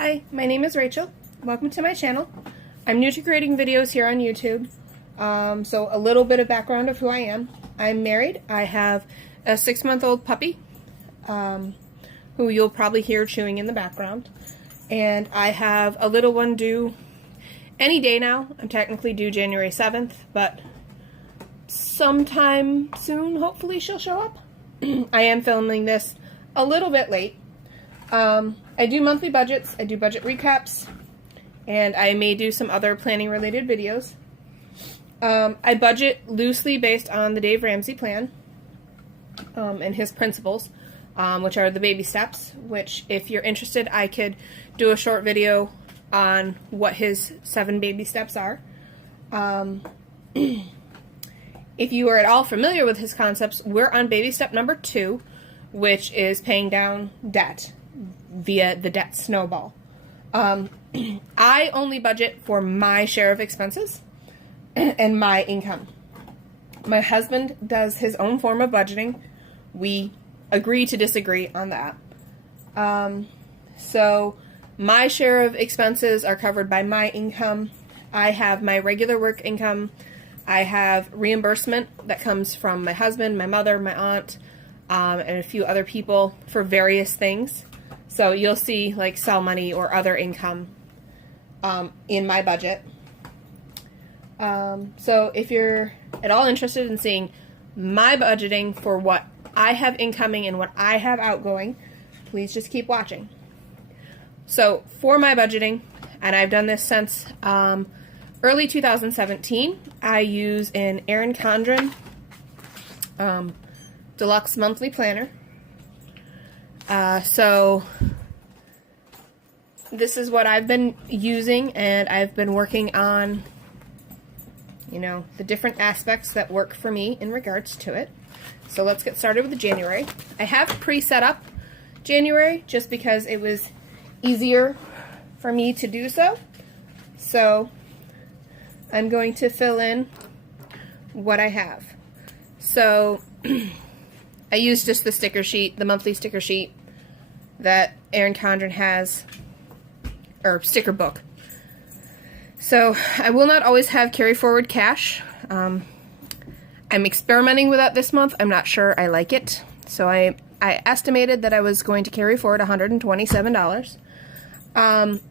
Hi, my name is Rachel. Welcome to my channel. I'm new to creating videos here on YouTube, so a little bit of background of who I am. I'm married. I have a 6-month-old puppy who you'll probably hear chewing in the background, and I have a little one due any day now. I'm technically due January 7th, but sometime soon, hopefully she'll show up. I am filming this a little bit late. I do monthly budgets, I do budget recaps, and I may do some other planning related videos. I budget loosely based on the Dave Ramsey plan and his principles, which are the baby steps, which if you're interested I could do a short video on what his 7 baby steps are. If you are at all familiar with his concepts, we're on baby step number 2, which is paying down debt via the debt snowball. I only budget for my share of expenses and my income. My husband does his own form of budgeting. We agree to disagree on that. So my share of expenses are covered by my income. I have my regular work income. I have reimbursement that comes from my husband, my mother, my aunt, and a few other people for various things. So you'll see like sell money or other income in my budget. So if you're at all interested in seeing my budgeting for what I have incoming and what I have outgoing, please just keep watching. So for my budgeting, and I've done this since early 2017, I use an Erin Condren Deluxe Monthly Planner. So this is what I've been using, and I've been working on, you know, the different aspects that work for me in regards to it. So let's get started with the January. I have pre-set up January just because it was easier for me to do so. So I'm going to fill in what I have. So I use just the sticker sheet, the monthly sticker sheet that Erin Condren has, or sticker book. So I will not always have carry forward cash. I'm experimenting with that this month. I'm not sure I like it. So I estimated that I was going to carry forward $127.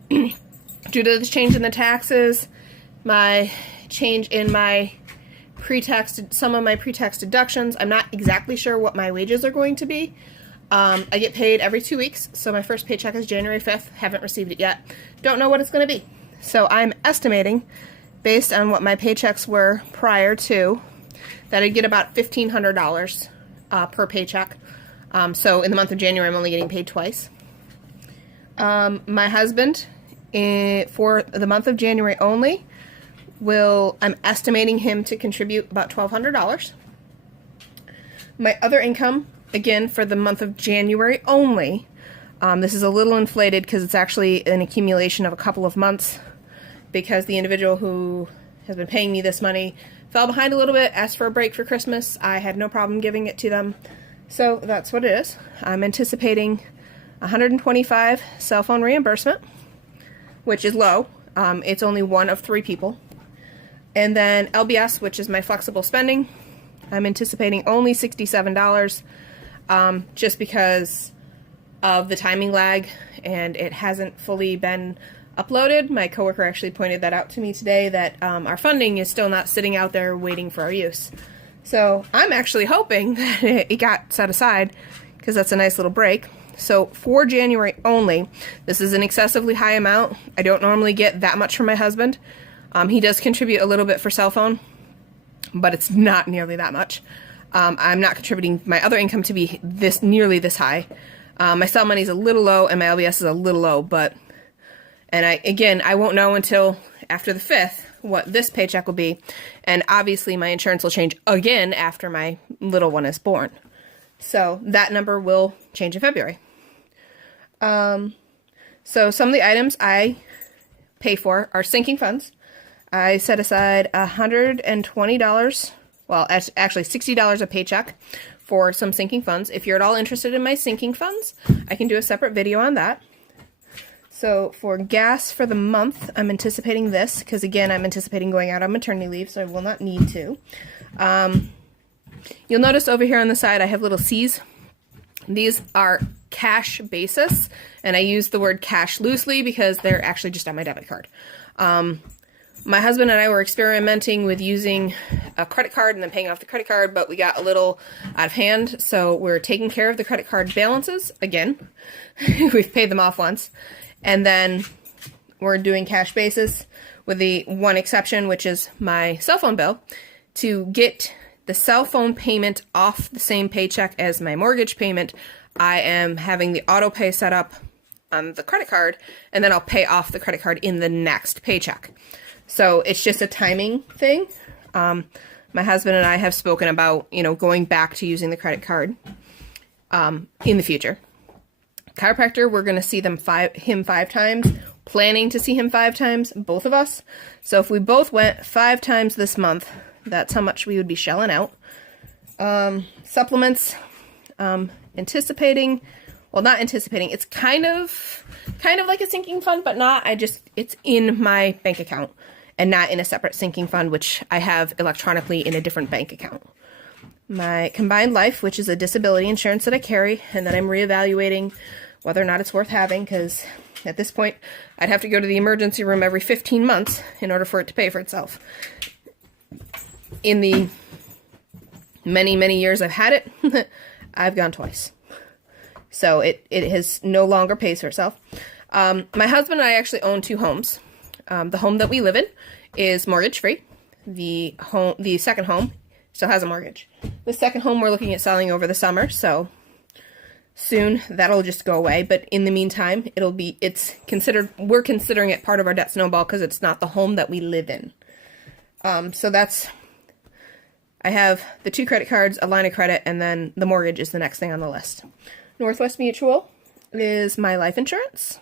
Due to the change in the taxes, my change in my pre-tax, some of my pre-tax deductions, I'm not exactly sure what my wages are going to be. I get paid every 2 weeks, so my first paycheck is January 5th. Haven't received it yet. Don't know what it's going to be. So I'm estimating, based on what my paychecks were prior to, that I'd get about $1,500 per paycheck. So in the month of January, I'm only getting paid twice. My husband, for the month of January only, I'm estimating him to contribute about $1,200. My other income, again, for the month of January only, this is a little inflated because it's actually an accumulation of a couple of months, because the individual who has been paying me this money fell behind a little bit, asked for a break for Christmas. I had no problem giving it to them. So that's what it is. I'm anticipating $125 cell phone reimbursement, which is low. It's only one of 3 people. And then LBS, which is my flexible spending, I'm anticipating only $67, just because of the timing lag and it hasn't fully been uploaded. My coworker actually pointed that out to me today, that our funding is still not sitting out there waiting for our use. So I'm actually hoping that it got set aside, because that's a nice little break. So for January only, this is an excessively high amount. I don't normally get that much from my husband. He does contribute a little bit for cell phone, but it's not nearly that much. I'm not contributing my other income to be nearly this high. My cell money is a little low, and my LBS is a little low, and I won't know until after the 5th what this paycheck will be, and obviously my insurance will change again after my little one is born. So that number will change in February. So some of the items I pay for are sinking funds. I set aside $120, well, actually $60 a paycheck for some sinking funds. If you're at all interested in my sinking funds, I can do a separate video on that. So for gas for the month, I'm anticipating this, because again, I'm anticipating going out on maternity leave, so I will not need to. You'll notice over here on the side, I have little C's. These are cash basis, and I use the word cash loosely because they're actually just on my debit card. My husband and I were experimenting with using a credit card and then paying off the credit card, but we got a little out of hand, so we're taking care of the credit card balances again. We've paid them off once. And then we're doing cash basis with the one exception, which is my cell phone bill, to get the cell phone payment off the same paycheck as my mortgage payment. I am having the auto pay set up on the credit card, and then I'll pay off the credit card in the next paycheck. So it's just a timing thing. My husband and I have spoken about, going back to using the credit card in the future. Chiropractor, we're going to see him 5 times, planning to see him 5 times, both of us. So if we both went 5 times this month, that's how much we would be shelling out. Supplements, anticipating, well, not anticipating, it's kind of like a sinking fund, but not, it's in my bank account and not in a separate sinking fund, which I have electronically in a different bank account. My combined life, which is a disability insurance that I carry, and that I'm reevaluating whether or not it's worth having, because at this point, I'd have to go to the emergency room every 15 months in order for it to pay for itself. In the many, many years I've had it, I've gone twice. So it has no longer pays for itself. My husband and I actually own 2 homes. The home that we live in is mortgage free. The second home still has a mortgage. The second home we're looking at selling over the summer, so soon that'll just go away. But in the meantime, we're considering it part of our debt snowball because it's not the home that we live in. So I have the 2 credit cards, a line of credit, and then the mortgage is the next thing on the list. Northwest Mutual is my life insurance.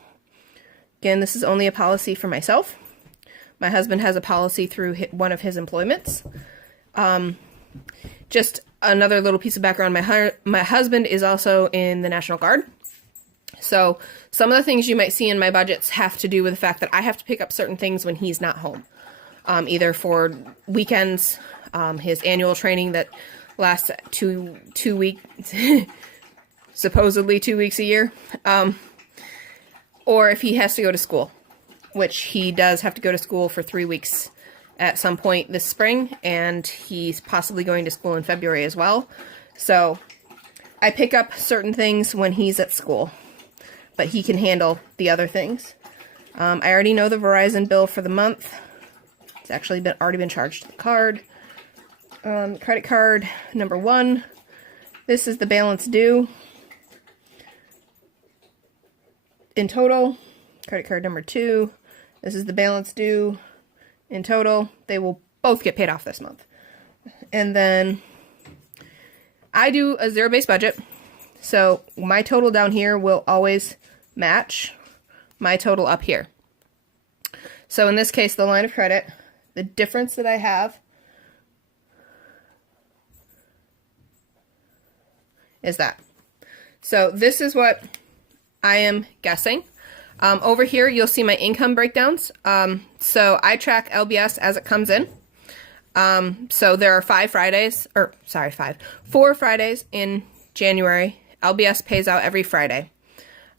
Again, this is only a policy for myself. My husband has a policy through one of his employments. Just another little piece of background, my husband is also in the National Guard. So some of the things you might see in my budgets have to do with the fact that I have to pick up certain things when he's not home. Either for weekends, his annual training that lasts 2 weeks, supposedly 2 weeks a year, or if he has to go to school, which he does have to go to school for 3 weeks at some point this spring, and he's possibly going to school in February as well. So I pick up certain things when he's at school, but he can handle the other things. I already know the Verizon bill for the month. It's actually already been charged to the card. Credit card number 1. This is the balance due in total. Credit card number 2. This is the balance due in total. They will both get paid off this month. And then I do a zero-based budget. So my total down here will always match my total up here. So in this case, the line of credit, the difference that I have is that. So this is what I am guessing. Over here, you'll see my income breakdowns. So I track LBS as it comes in. So there are 4 Fridays in January. LBS pays out every Friday.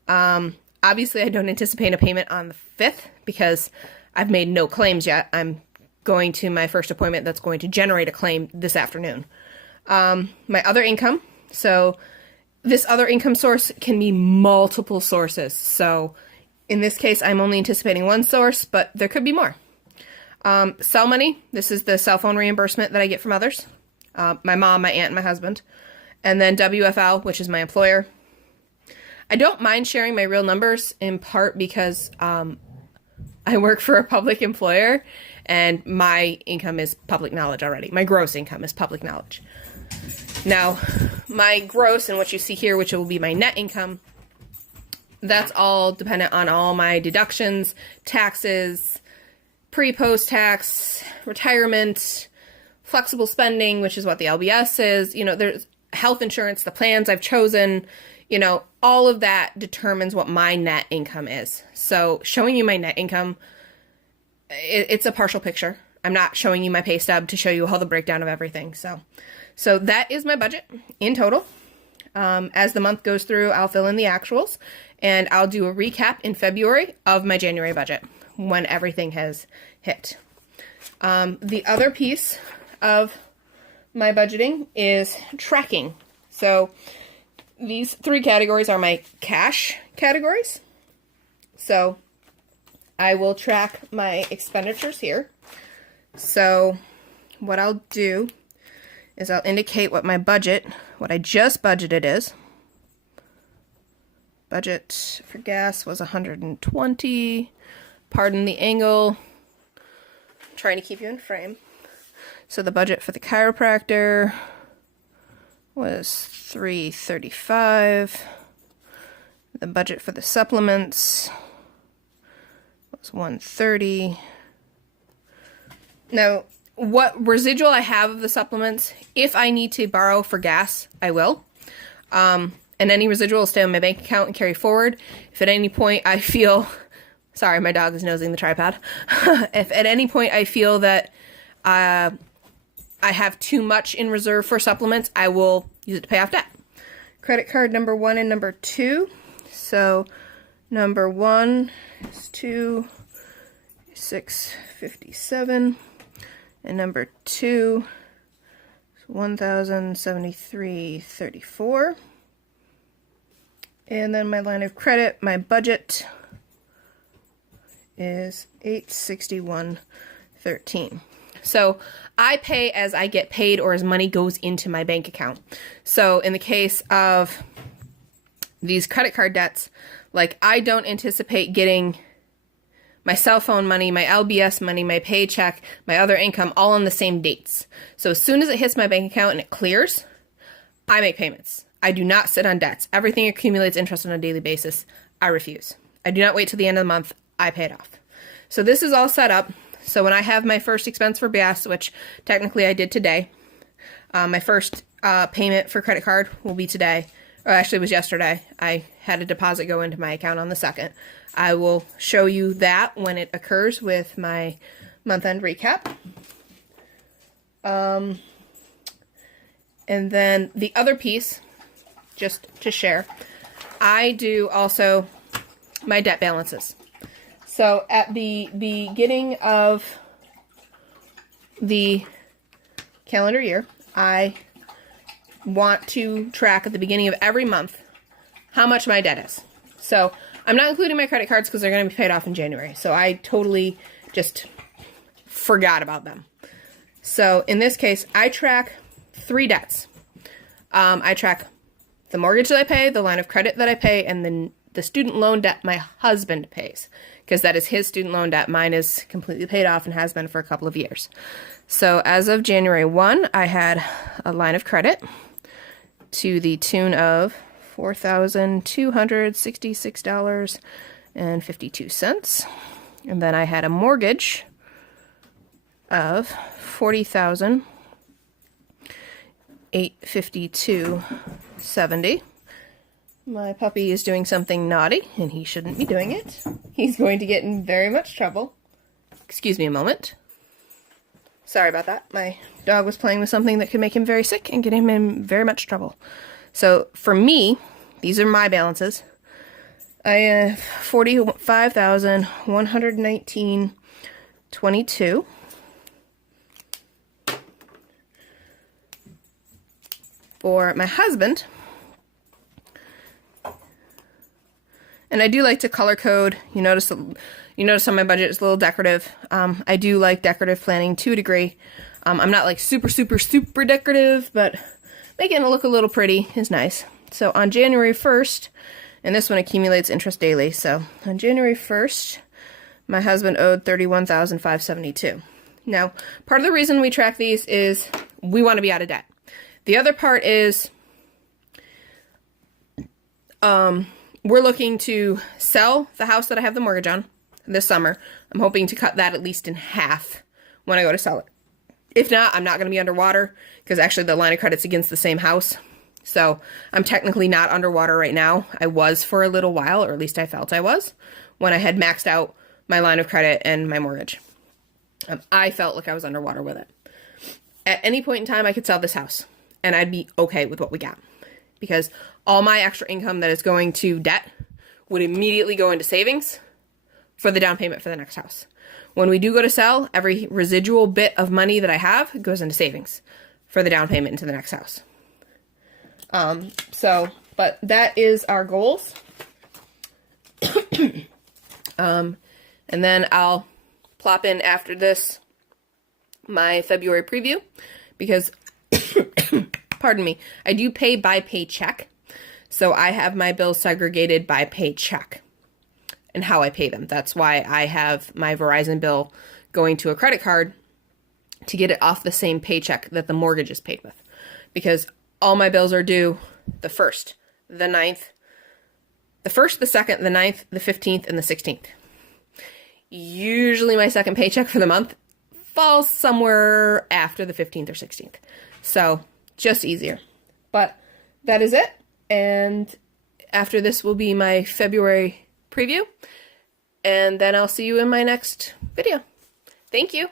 Obviously, I don't anticipate a payment on the 5th because I've made no claims yet. I'm going to my first appointment that's going to generate a claim this afternoon. My other income. So this other income source can be multiple sources. So in this case, I'm only anticipating one source, but there could be more. Cell money. This is the cell phone reimbursement that I get from others. My mom, my aunt, and my husband. And then WFL, which is my employer. I don't mind sharing my real numbers, in part because I work for a public employer, and my income is public knowledge already. My gross income is public knowledge. Now, my gross, and what you see here, which will be my net income, that's all dependent on all my deductions, taxes, pre-post tax, retirement, flexible spending, which is what the LBS is. You know, there's health insurance, the plans I've chosen, You know, all of that determines what my net income is. So showing you my net income, it's a partial picture. I'm not showing you my pay stub to show you all the breakdown of everything. So that is my budget in total. As the month goes through, I'll fill in the actuals, and I'll do a recap in February of my January budget when everything has hit. The other piece of my budgeting is tracking. So these 3 categories are my cash categories. So I will track my expenditures here. So what I'll do is I'll indicate what my budget, what I just budgeted is. Budget for gas was 120. Pardon the angle. I'm trying to keep you in frame. So the budget for the chiropractor was $335. The budget for the supplements was $130. Now, what residual I have of the supplements, if I need to borrow for gas, I will. And any residual will stay on my bank account and carry forward. If at any point I feel, sorry, my dog is nosing the tripod. If at any point I feel that I have too much in reserve for supplements, I will use it to pay off debt. Credit card number 1 and number 2. So number 1 is $2,657, and number 2 is $1,073.34. And then my line of credit, my budget is $861.13. So I pay as I get paid or as money goes into my bank account. So in the case of these credit card debts, like I don't anticipate getting my cell phone money, my LBS money, my paycheck, my other income all on the same dates. So as soon as it hits my bank account and it clears, I make payments. I do not sit on debts. Everything accumulates interest on a daily basis. I refuse. I do not wait till the end of the month. I pay it off. So this is all set up. So when I have my first expense for gas, which technically I did today, my first payment for credit card will be today. Or actually it was yesterday. I had a deposit go into my account on the 2nd. I will show you that when it occurs with my month-end recap. And then the other piece, just to share, I do also my debt balances. So at the beginning of the calendar year, I want to track at the beginning of every month how much my debt is. So I'm not including my credit cards because they're going to be paid off in January. So I totally just forgot about them. So in this case, I track 3 debts. I track the mortgage that I pay, the line of credit that I pay, and then the student loan debt my husband pays, because that is his student loan debt. Mine is completely paid off and has been for a couple of years. So as of January 1, I had a line of credit to the tune of $4,266.52. And then I had a mortgage of $40,852.70. My puppy is doing something naughty, and he shouldn't be doing it. He's going to get in very much trouble. Excuse me a moment. Sorry about that. My dog was playing with something that could make him very sick and get him in very much trouble. So for me, these are my balances. I have $45,119.22. For my husband, and I do like to color code. You notice on my budget it's a little decorative. I do like decorative planning to a degree. I'm not like super decorative, but making it look a little pretty is nice. So on January 1st, and this one accumulates interest daily. So on January 1st, my husband owed $31,572. Now, part of the reason we track these is we want to be out of debt. The other part is we're looking to sell the house that I have the mortgage on this summer. I'm hoping to cut that at least in half when I go to sell it. If not, I'm not going to be underwater because actually the line of credit's against the same house. So I'm technically not underwater right now. I was for a little while, or at least I felt I was, when I had maxed out my line of credit and my mortgage. I felt like I was underwater with it. At any point in time, I could sell this house and I'd be okay with what we got, because all my extra income that is going to debt would immediately go into savings for the down payment for the next house. When we do go to sell, every residual bit of money that I have goes into savings for the down payment into the next house. But that is our goals. And then I'll plop in after this my February preview, because, pardon me, I do pay by paycheck. So I have my bills segregated by paycheck and how I pay them. That's why I have my Verizon bill going to a credit card to get it off the same paycheck that the mortgage is paid with. Because all my bills are due the 1st, the 9th, the 1st, the 2nd, the 9th, the 15th, and the 16th. Usually my second paycheck for the month falls somewhere after the 15th or 16th. So just easier. But that is it. And after this will be my February preview. And then I'll see you in my next video. Thank you.